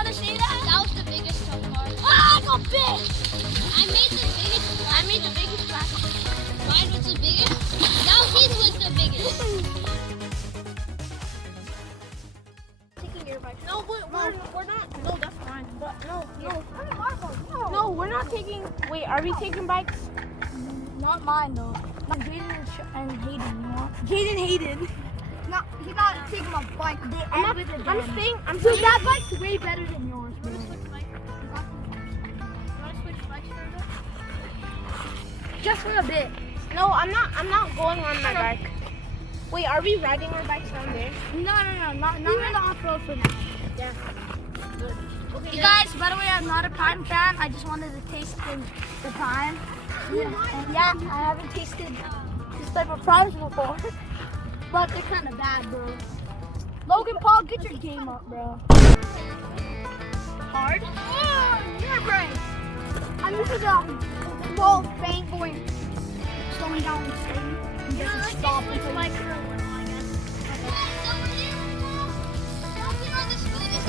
wanna see that? That was the biggest so far. Ah, I got big! I made the biggest splash. Mine was the biggest. Now his was the biggest. Taking your bike. No, we're not. No, that's fine. But no. No, we're not taking. Wait, are we taking bikes? Not mine though. Not Jayden and Hayden, you know? Jayden Hayden. No, he's not taking my bike. I'm saying. Dude, that bike's way better than yours, bro. You wanna switch bikes for a bit? Just for a bit. No, I'm not going on my bike. Wait, are we riding our bikes down there? No, not in the off-road for now. Yeah. Good. Okay, you guys, by the way, I'm not a Prime fan. I just wanted to taste the Prime. Yeah, I haven't tasted this type of Primes before. But they're kind of bad, bro. Logan Paul, get your game up, bro. Hard? Oh, you're great. I'm used to the wall bang going, slowing down and staying. And just stop until Bike for a little, I guess. Something on the scooter.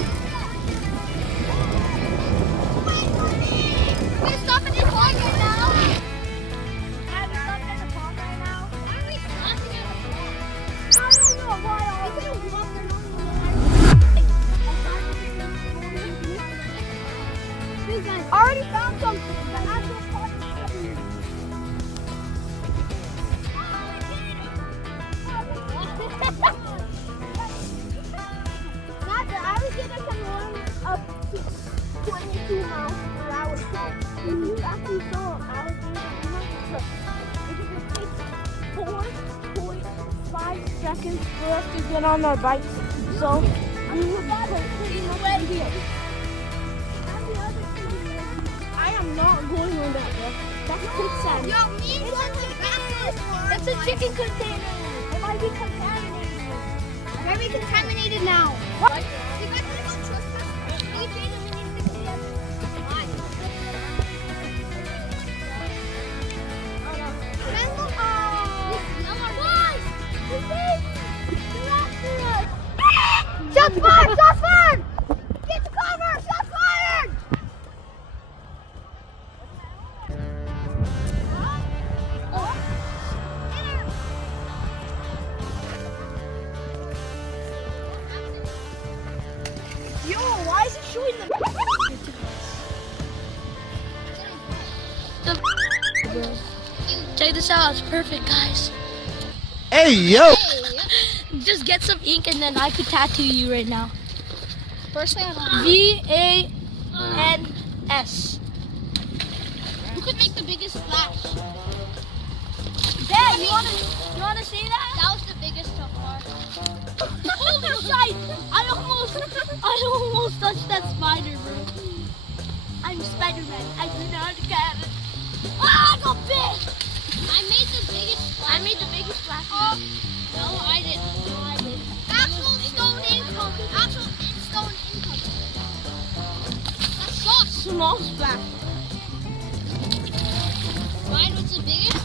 We're stopping in park right now. I'm stuck in the park right now. Why are we stopping at a park? I don't know why. We could have walked along the line. These guys already found something. I was getting someone up to 22 miles per hour. If you actually saw him, I was it would take 4.5 seconds for us to get on our bikes. So we would put here. I am not going on that, bro. That's quicksand. Yo, me and the fastest one. It's a chicken container. It might be contaminated. Very contaminated now. What? You guys want to go trespass? Me and Jayden, we need to stick together. Why? Oh no. No more. Guys! Shots fired! Shots fired! Get to cover! Shots fired! Yo, why is it showing the... Check this out. It's perfect, guys. Hey, yo! Just get some ink and then I could tattoo you right now. First thing I VANS. Who could make the biggest splash? Dad, you wanna see that? That was the biggest so far. Holy shit! I almost touched that spider, bro. I'm Spider-Man. I do not get it. Ah, I got big! I made the biggest splash. I made the biggest splash. No, I didn't. No, I didn't. Actual stone income. Actual stone income. That's sauce. Small splash. Mine was the biggest.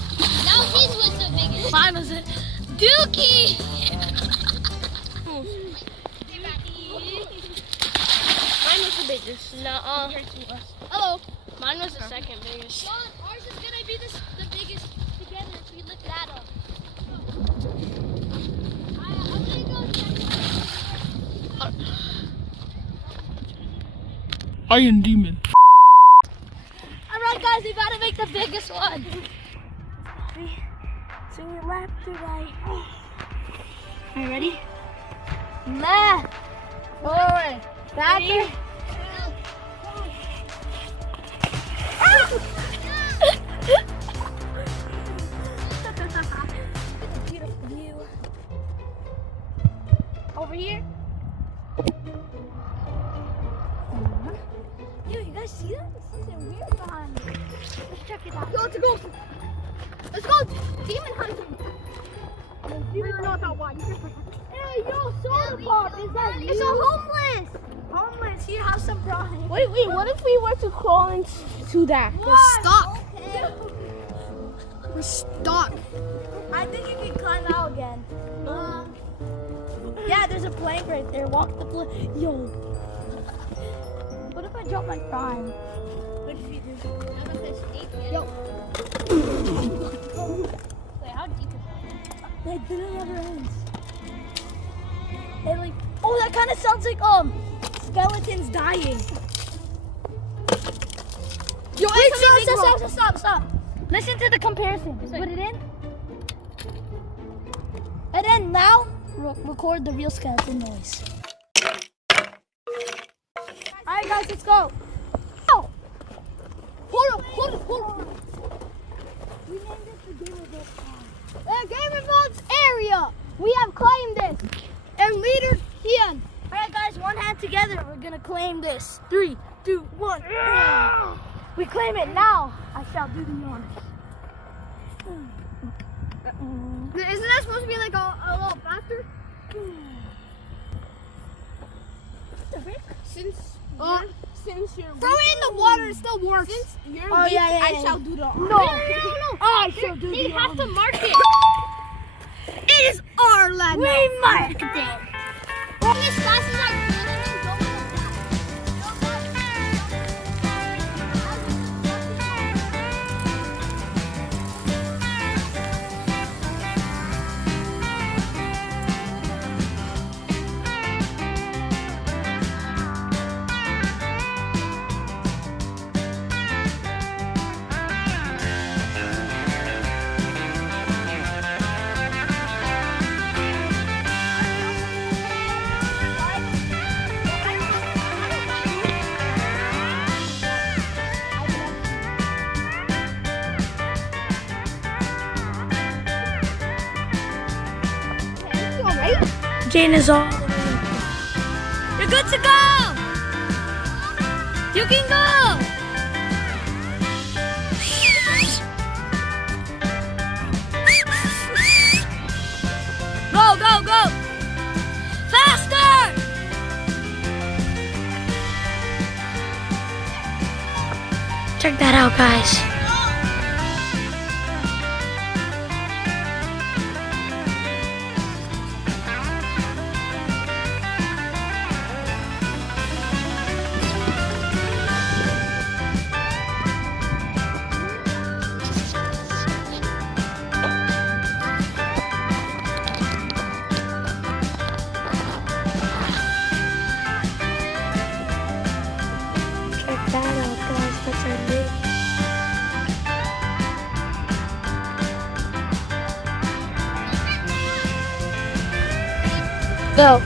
Now his was the biggest. Mine was a dookie. Mine was the biggest. No, Hello. mine was the second biggest. Shawn, ours is gonna be the biggest together if we lift that up. I'm gonna go check. Iron Demon. Alright guys, we gotta make the biggest one. Swing it left to right. Are you ready? Left. Forward. Back. Beautiful view. Over here. Yo, you guys see that? There's something weird behind me. Let's check it out. Yo, let's go. Let's go demon hunting. We're not that wide. Hey, yo, soda pop. Is that you? It's a homeless. Homeless. Here, have some brine. Wait, what if we were to crawl into that? We're stuck. We're stuck. I think you can climb out again. Yeah, there's a plank right there. Walk the plank. Yo. to drop my prime. What did you do? I'm gonna play Snake, man. Yo. Wait, how deep is that? It never ends. They like, oh, that kind of sounds like skeletons dying. Yo, Wait, stop. Listen to the comparison. Just put it in. And then now, record the real skeleton noise. Alright guys, let's go. Oh. Hold on. We named it the Game of Us. The Game of Us area. We have claimed this. And leader Kean. Alright guys, one hand together. We're gonna claim this. 3, 2, 1. Yeah. We claim it now. I shall do the honors. Isn't that supposed to be like a little faster? Since you're Throw it in the water, it still works. Since you're Oh, weak, yeah. I shall do the No. I shall do You the have to honors. mark it. It is our land. We marked it. Going as fast as I can and then go with the Jayden is all the way up. You're good to go. You can go. Go. Faster. Check that out, guys. Check that out, guys. That's our lake. Go.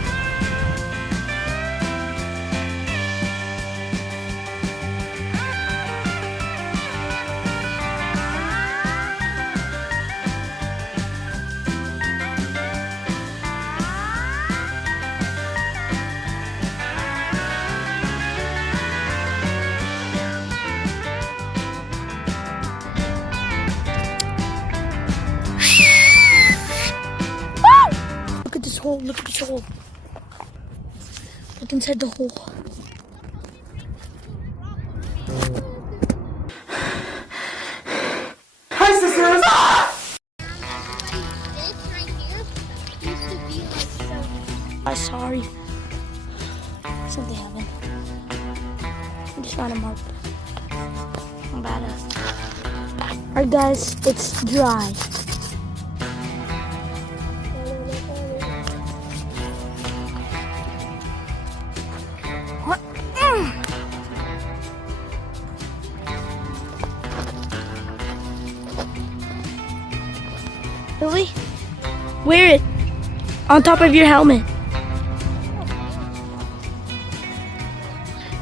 Look at this hole. Look inside the hole. Hi, sisters. This right here used to be like so. I'm sorry. Something happened. I'm just trying to mark. I'm badass. Alright, guys, it's dry. Really? Wear it on top of your helmet.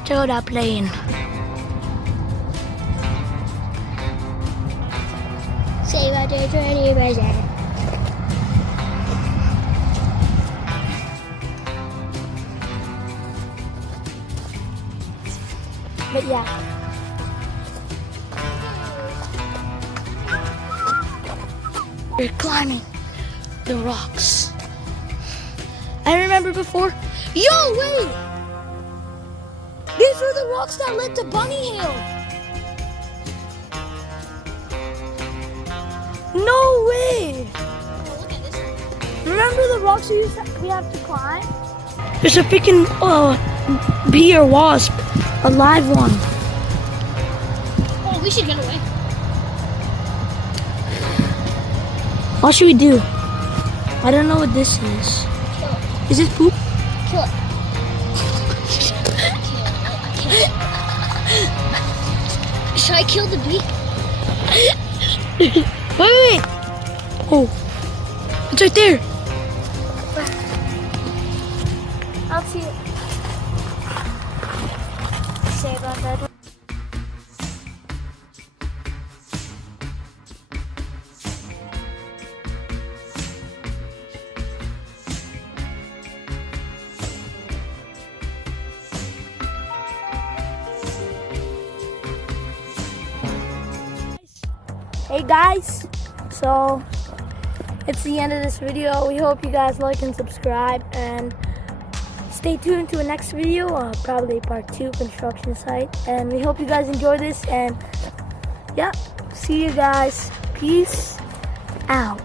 Check out that plane. Say what you're trying to But yeah. We're climbing the rocks. I remember before. Yo, wait! These were the rocks that led to Bunny Hill. No way! look at this. Remember the rocks we have to climb? There's a freaking bee or wasp, a live one. Oh, we should get away. What should we do? I don't know what this is. Kill it. Is this poop? Kill it. Should I kill the bee? Wait. Oh, it's right there. I'll see it. Say about that. Hey guys, so it's the end of this video. We hope you guys like and subscribe, and stay tuned to the next video, probably part 2, construction site. And we hope you guys enjoy this, and yeah, see you guys. Peace out.